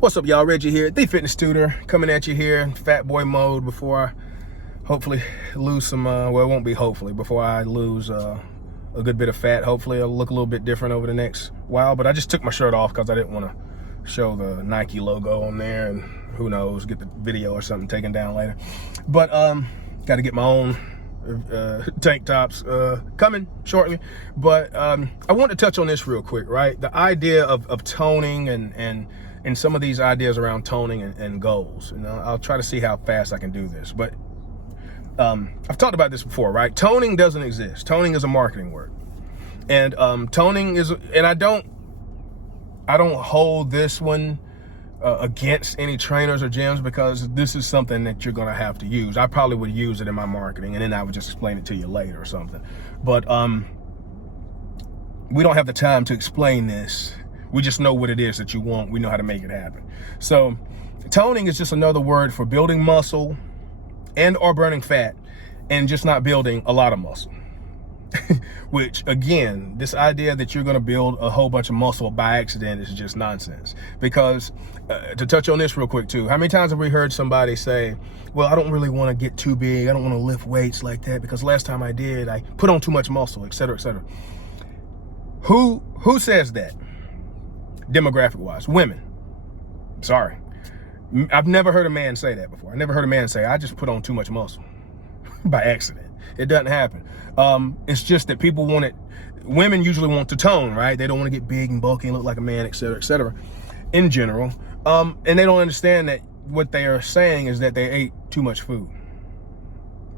What's up, y'all? Reggie here, the fitness tutor, coming at you here in fat boy mode before I hopefully lose some, well, it won't be hopefully, before I lose a good bit of fat. Hopefully I'll look a little bit different over the next while, but I just took my shirt off because I didn't want to show the Nike logo on there, and who knows, get the video or something taken down later. But got to get my own tank tops coming shortly. But I want to touch on this real quick, right? The idea of toning and some of these ideas around toning and goals. You know, I'll try to see how fast I can do this. But I've talked about this before, right? Toning doesn't exist. Toning is a marketing word. And toning is, and I don't hold this one against any trainers or gyms, because this is something that you're gonna have to use. I probably would use it in my marketing, and then I would just explain it to you later or something. But we don't have the time to explain this. We just know what it is that you want. We know how to make it happen. So toning is just another word for building muscle and or burning fat, and just not building a lot of muscle. Which, again, this idea that you're going to build a whole bunch of muscle by accident is just nonsense. Because to touch on this real quick too, how many times have we heard somebody say, well, I don't really want to get too big, I don't want to lift weights like that, because last time I did, I put on too much muscle, etc., etc. Who says that? Demographic wise, women. Sorry, I've never heard a man say that before. I never heard a man say, I just put on too much muscle by accident. It doesn't happen. It's just that people want it. Women usually want to tone, right? They don't want to get big and bulky and look like a man, etc., etc. in general. And they don't understand that what they are saying is that they ate too much food,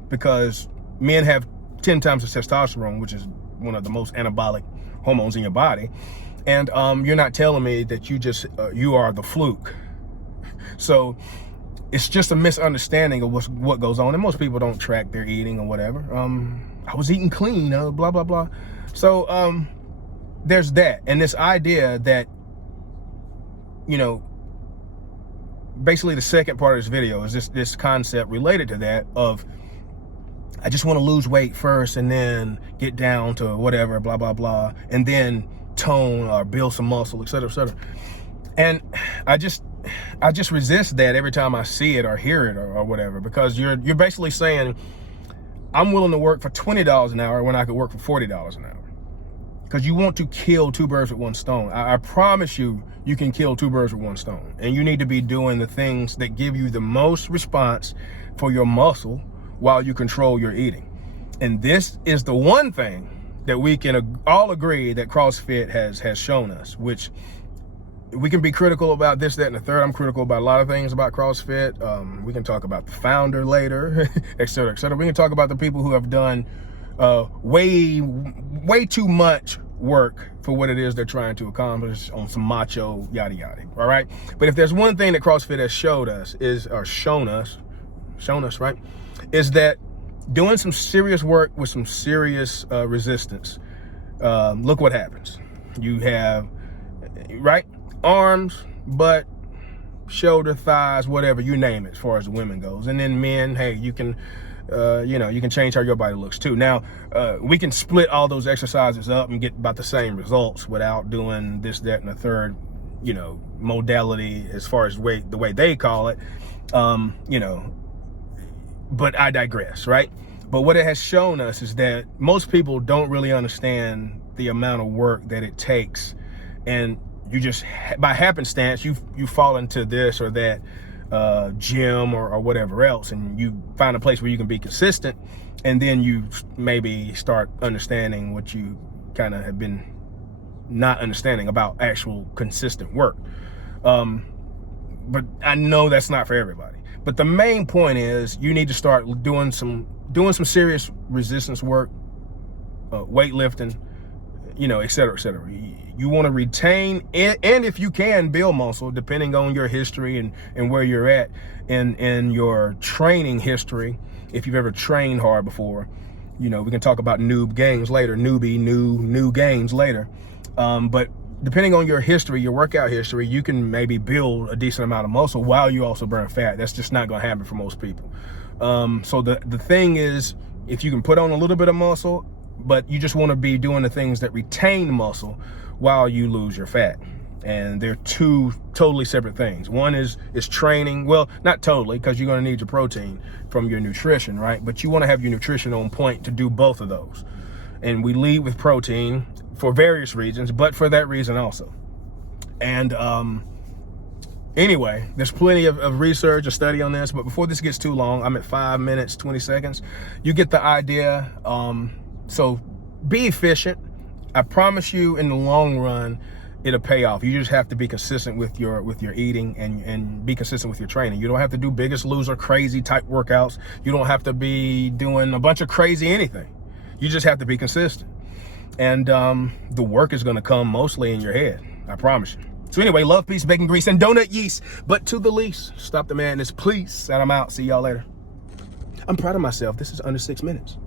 because men have 10 times the testosterone, which is one of the most anabolic hormones in your body. And you're not telling me that you are the fluke. So it's just a misunderstanding of what goes on. And most people don't track their eating or whatever. I was eating clean, blah, blah, blah. So there's that. And this idea that, you know, basically the second part of this video is this concept related to that of, I just want to lose weight first and then get down to whatever, blah, blah, blah, and then tone or build some muscle, etc., etc. And I just resist that every time I see it or hear it or whatever, because you're basically saying, I'm willing to work for $20 an hour when I could work for $40 an hour, because you want to kill two birds with one stone. I promise you, you can kill two birds with one stone, and you need to be doing the things that give you the most response for your muscle while you control your eating. And this is the one thing that we can all agree that CrossFit has shown us, which we can be critical about this, that, and the third. I'm critical about a lot of things about CrossFit. We can talk about the founder later, et cetera, et cetera. We can talk about the people who have done way too much work for what it is they're trying to accomplish on some macho yada yada, all right? But if there's one thing that CrossFit has shown us, right, is that doing some serious work with some serious resistance, look what happens. You have, right, arms, butt, shoulder, thighs, whatever, you name it, as far as the women goes. And then men, hey, you can, you can change how your body looks too. Now, we can split all those exercises up and get about the same results without doing this, that, and the third, you know, modality as far as the way they call it, you know. But I digress, right? But what it has shown us is that most people don't really understand the amount of work that it takes, and you just, by happenstance, you fall into this or that gym or whatever else, and you find a place where you can be consistent, and then you maybe start understanding what you kind of have been not understanding about actual consistent work. But I know that's not for everybody. But the main point is, you need to start doing some serious resistance work, weightlifting, you know, et cetera, et cetera. You want to retain and if you can, build muscle, depending on your history and where you're at in your training history. If you've ever trained hard before, you know, we can talk about new gains later, new gains later. But depending on your history, your workout history, you can maybe build a decent amount of muscle while you also burn fat. That's just not going to happen for most people. So the thing is, if you can put on a little bit of muscle, but you just want to be doing the things that retain muscle while you lose your fat. And they're two totally separate things. One is training. Well, not totally, because you're going to need your protein from your nutrition, right? But you want to have your nutrition on point to do both of those. And we lead with protein for various reasons, but for that reason also. And anyway, there's plenty of research and study on this, but before this gets too long, I'm at 5 minutes, 20 seconds. You get the idea. So be efficient. I promise you in the long run, it'll pay off. You just have to be consistent with your eating and be consistent with your training. You don't have to do Biggest Loser crazy type workouts. You don't have to be doing a bunch of crazy anything. You just have to be consistent. And the work is going to come mostly in your head. I promise you. So anyway, love, peace, bacon grease, and donut yeast. But to the least, stop the madness, please. And I'm out. See y'all later. I'm proud of myself. This is under 6 minutes.